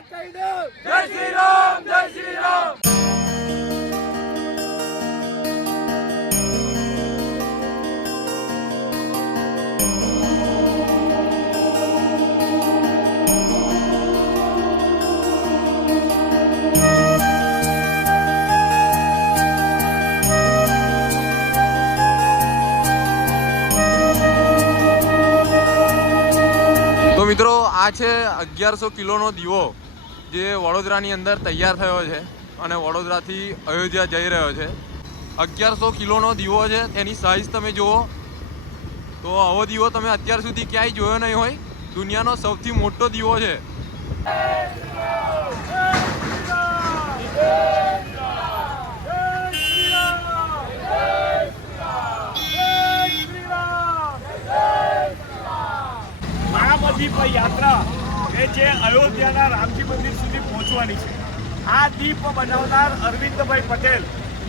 જય શ્રી રામ, જય શ્રી રામ. તો મિત્રો આ છે 1100 કિલોનો દીવો જે વડોદરાની અંદર તૈયાર થયો છે અને વડોદરાથી અયોધ્યા જઈ રહ્યો છે. 1100 કિલોનો દીવો છે. તેની સાઇઝ તમે જુઓ તો આવો દીવો તમે અત્યાર સુધી ક્યાંય જોયો નહીં હોય. દુનિયાનો સૌથી મોટો દીવો છે. દીપ યાત્રા કે જે અયોધ્યાના રામજી મંદિર સુધી પહોંચવાની છે. આ દીપ બનાવનાર અરવિંદભાઈ પટેલ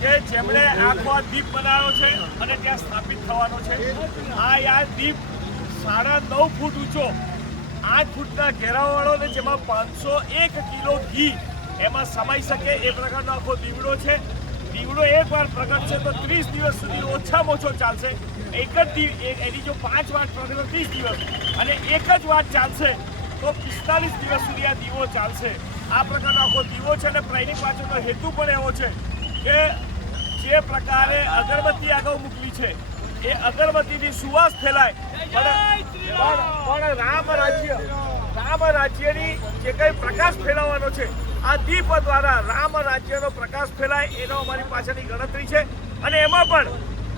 કે જેમણે આખો દીપ બનાવ્યો છે અને ત્યાં સ્થાપિત થવાનો છે. આ દીપ 9.5 ફૂટ ઊંચો, 8 ફૂટના ઘેરાવાળો ને જેમાં 501 કિલો ઘી એમાં સમાઈ શકે એ પ્રકારનો આખો દીવડો છે. દીવડો એકવાર પ્રગટશે તો 30 દિવસ સુધી ઓછામાં ઓછો ચાલશે. એક જ એની જો 5 વાર પ્રગટે 30 દિવસ અને એક જ વાર ચાલશે તો 45 દિવસ સુધી આ દીવો ચાલશે. આ પ્રકારનો આખો દીવો છે અને પ્રાઇનિંગ પાછળનો હેતુ પણ એવો છે કે જે પ્રકારે અગરબત્તી આગળ મૂકવી છે એ અગરબત્તીની સુવાસ ફેલાય પણ રામ રાજ્યની જે કંઈ પ્રકાશ ફેલાવવાનો છે આ દીપ દ્વારા રામ રાજ્યનો પ્રકાશ ફેલાય એનો અમારી પાછળની ગણતરી છે. અને એમાં પણ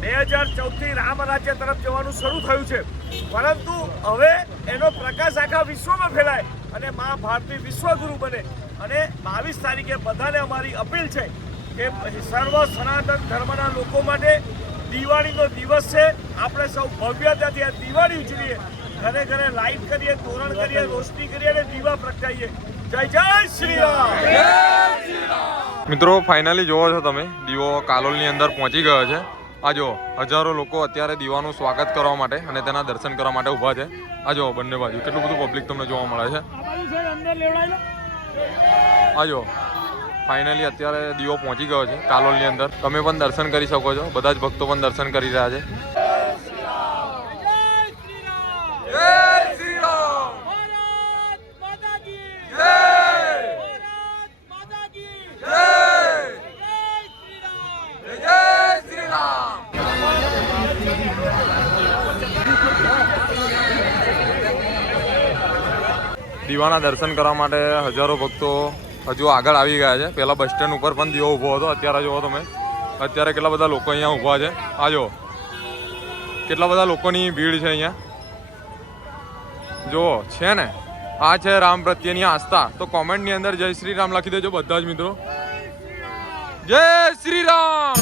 2014થી રામ રાજ્ય તરફ જવાનું શરૂ થયું છે, પરંતુ હવે એનો પ્રકાશ આખા વિશ્વમાં ફેલાય અને મા ભારતી વિશ્વગુરુ બને. અને 22 તારીખે બધાને અમારી અપીલ છે કે સર્વ સનાતન ધર્મના લોકો માટે દિવાળીનો દિવસ છે. આપણે સૌ ભવ્યતાથી આ દિવાળી ઉજવીએ, ઘરે ઘરે લાઇટ કરીએ, તોરણ કરીએ, રોશની કરીએ અને દીવા પ્રગટાવીએ. જય જય શ્રી રામ. મિત્રો ફાઇનલી જોવો છો તમે દીવો કાલોલની અંદર પહોંચી ગયો છે. આ જો હજારો લોકો અત્યારે દીવાનું સ્વાગત કરવા માટે અને તેના દર્શન કરવા માટે ઊભા છે. આ જો બંને બાજુ કેટલું બધું પબ્લિક તમને જોવા મળે છે. આ જો ફાઇનલી અત્યારે દીવો પહોંચી ગયો છે કાલોલની અંદર. તમે પણ દર્શન કરી શકો છો. બધા જ ભક્તો પણ દર્શન કરી રહ્યા છે. દીવાના દર્શન કરવા માટે હજારો ભક્તો હજુ આગળ આવી ગયા છે. પહેલાં બસ સ્ટેન્ડ ઉપર પણ દીવો ઊભો હતો. અત્યારે જુઓ તમે, અત્યારે કેટલા બધા લોકો અહીંયા ઊભા છે. આ જો કેટલા બધા લોકોની ભીડ છે અહીંયા. જુઓ છે ને, આ છે રામ પ્રત્યેની આસ્થા. તો કોમેન્ટની અંદર જય શ્રી રામ લખી દેજો બધા જ મિત્રો. જય શ્રી રામ.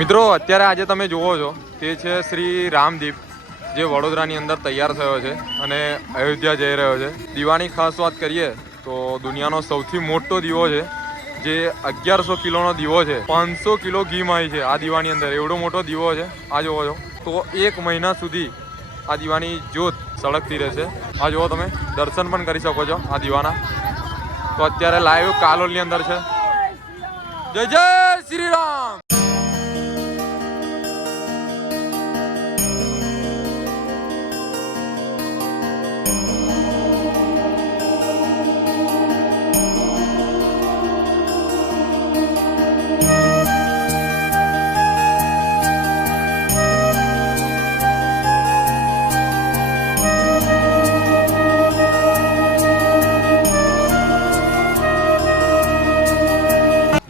મિત્રો અત્યારે આજે તમે જુઓ છો તે છે શ્રી રામદીપ જે વડોદરાની અંદર તૈયાર થયો છે અને અયોધ્યા જઈ રહ્યો છે. દીવાની ખાસ વાત કરીએ તો દુનિયાનો સૌથી મોટો દીવો છે જે 1100 કિલોનો દીવો છે. 500 કિલો ઘી માય છે આ દીવાની અંદર. એવડો મોટો દીવો છે. આ જુઓ છો તો 1 મહિના સુધી આ દીવાની જ્યોત સળગતી રહેશે. આ જુઓ તમે દર્શન પણ કરી શકો છો આ દીવાના. તો અત્યારે લાઈવ કાલોલની અંદર છે. જય જય શ્રી રામ.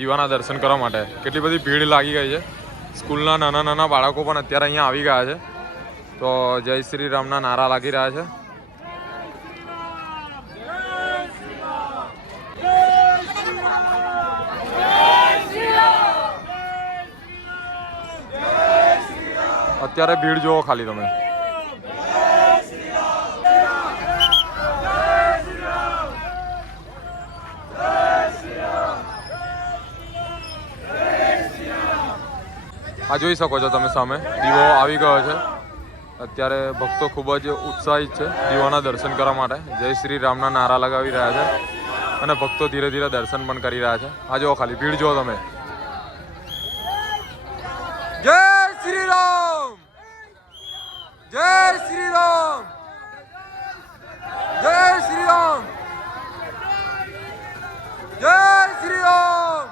દીવાના દર્શન કરવા માટે કેટલી બધી ભીડ લાગી ગઈ છે. સ્કૂલના નાના નાના બાળકો પણ અત્યારે અહીંયા આવી ગયા છે. તો જય શ્રી રામના નારા લાગી રહ્યા છે. જય શ્રી રામ. અત્યારે ભીડ જોવો ખાલી તમે. આ જોઈ શકો છો તમે સામે દીવો આવી ગયો છે. અત્યારે ભક્તો ખૂબ જ ઉત્સાહિત છે દીવાના દર્શન કરવા માટે. જય શ્રી રામના નારા લગાવી રહ્યા છે અને ભક્તો ધીરે ધીરે દર્શન પણ કરી રહ્યા છે. આ જુઓ ખાલી ભીડ જુઓ તમે. જય શ્રી રામ, જય શ્રી રામ, જય શ્રી રામ, જય શ્રી રામ,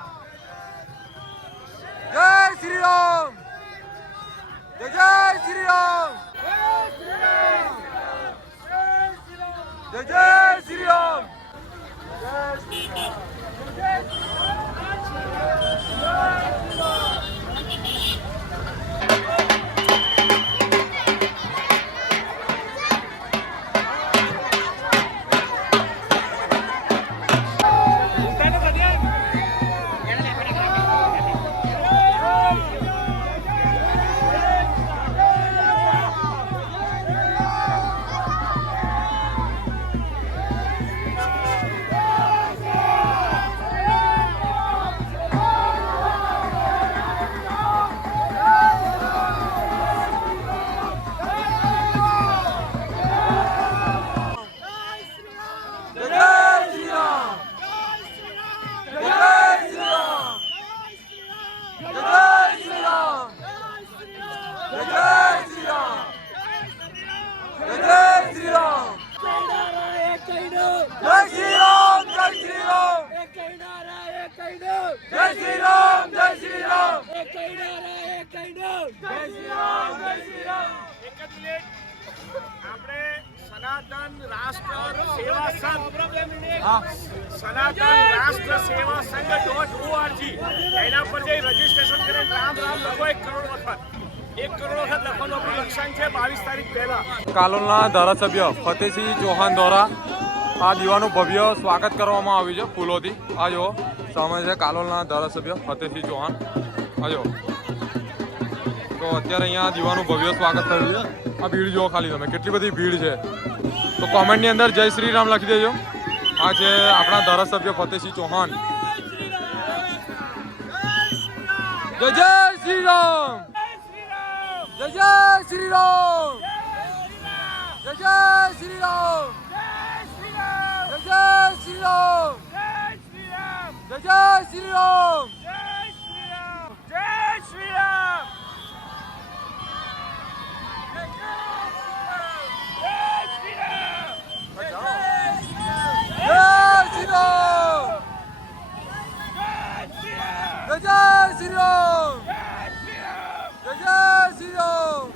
જય શ્રી રામ, જય શ્રી રામ, જય શ્રી રામ. આપણે સનાતન રાષ્ટ્ર સેવા સંઘ એના પર જઈ રજીસ્ટ્રેશન કરીને રામ રામ લખો 1 કરોડ વખત. 1 કરોડ વખત લખવાનું આપણું લક્ષ્યાંક છે 22 તારીખ પહેલા. કાલોલના ધારાસભ્ય ફતેહસિંહ ચૌહાણ દ્વારા આ દીવાનું ભવ્ય સ્વાગત કરવામાં આવ્યું છે ફૂલોથી. આ જો સામે છે કાલોલના ધારાસભ્ય ફતેહસિંહ ચૌહાણ. આ જો તો અત્યારે અહીંયા દીવાનું ભવ્ય સ્વાગત થયું છે. આ ભીડ જુઓ ખાલી તમે, કેટલી બધી ભીડ છે. તો કોમેન્ટની અંદર જય શ્રી રામ લખી દેજો. આ છે આપણા ધારાસભ્ય ફતેહસિંહ ચૌહાણ. જય જય શ્રી રામ, જય જય શ્રી રામ, જય જય શ્રી રામ, જય જય શ્રી રામ, જય જય શ્રી રામ, જય શ્રી રામ. જય શ્રી રામ, જય જય શ્રી રામ, જય જય શ્રી રામ.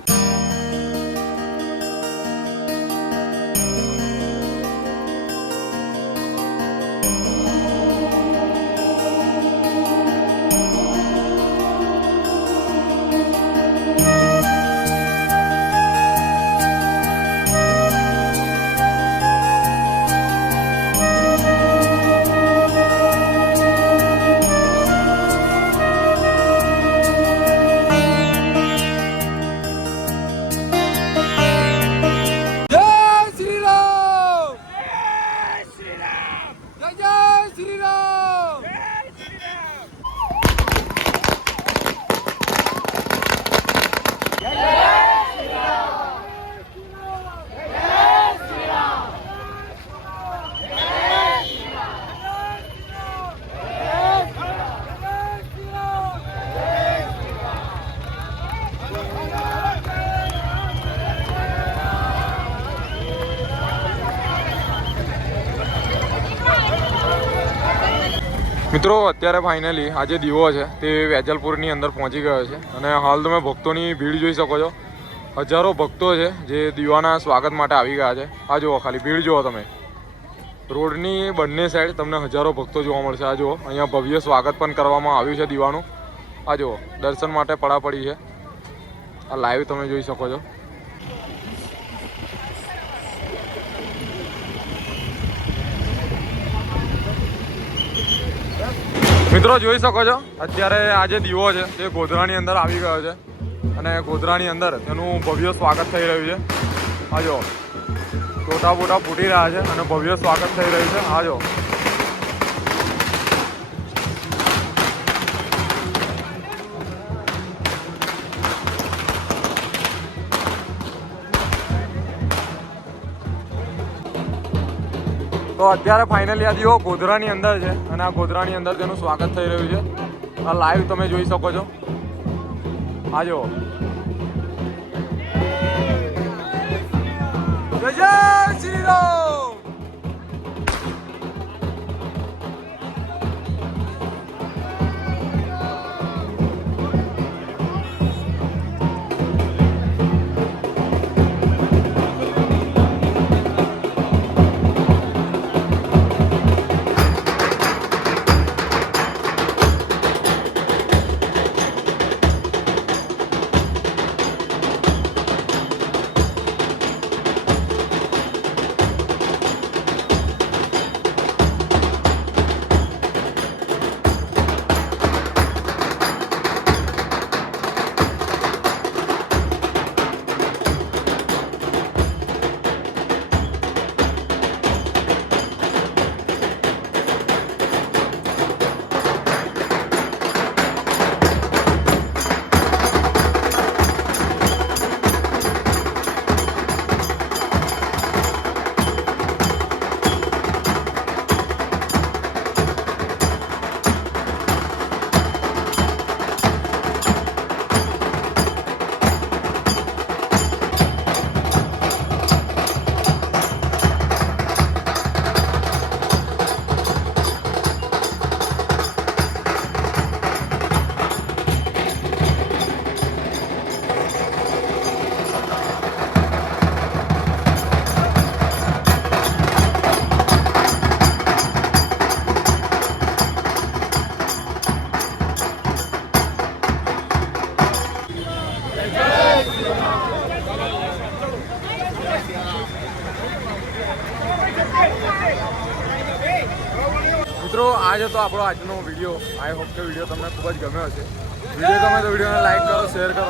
મિત્રો અત્યારે ફાઇનલી આ જે દીવો છે તે વેજલપુરની અંદર પહોંચી ગયો છે અને હાલ તમે ભક્તોની ભીડ જોઈ શકો છો. હજારો ભક્તો છે જે દીવાના સ્વાગત માટે આવી ગયા છે. આ જુઓ ખાલી ભીડ જુઓ તમે. રોડની બંને સાઈડ તમને હજારો ભક્તો જોવા મળશે. આ જુઓ અહીંયા ભવ્ય સ્વાગત પણ કરવામાં આવ્યું છે દીવાનું. આ જુઓ દર્શન માટે પડાપડી છે. આ લાઈવ તમે જોઈ શકો છો. મિત્રો જોઈ શકો છો અત્યારે આ જે દીવો છે તે ગોધરાની અંદર આવી ગયો છે અને ગોધરાની અંદર તેનું ભવ્ય સ્વાગત થઈ રહ્યું છે. આ જો ટોટા બોટા ફૂટી રહ્યા છે અને ભવ્ય સ્વાગત થઈ રહ્યું છે. આ જો તો અત્યારે ફાઇનલી આ દીવો ગોધરાની અંદર છે અને આ ગોધરાની અંદર તેનું સ્વાગત થઈ રહ્યું છે. આ લાઈવ તમે જોઈ શકો છો. આ જો જય શ્રી રામ. મિત્રો આજે તો આપણો આજનો વિડીયો. આઈ હોપ કે વિડીયો તમને ખૂબ જ ગમ્યો હશે. વિડીયો ગમે તો વિડીયોને લાઈક કરો, શેર કરો.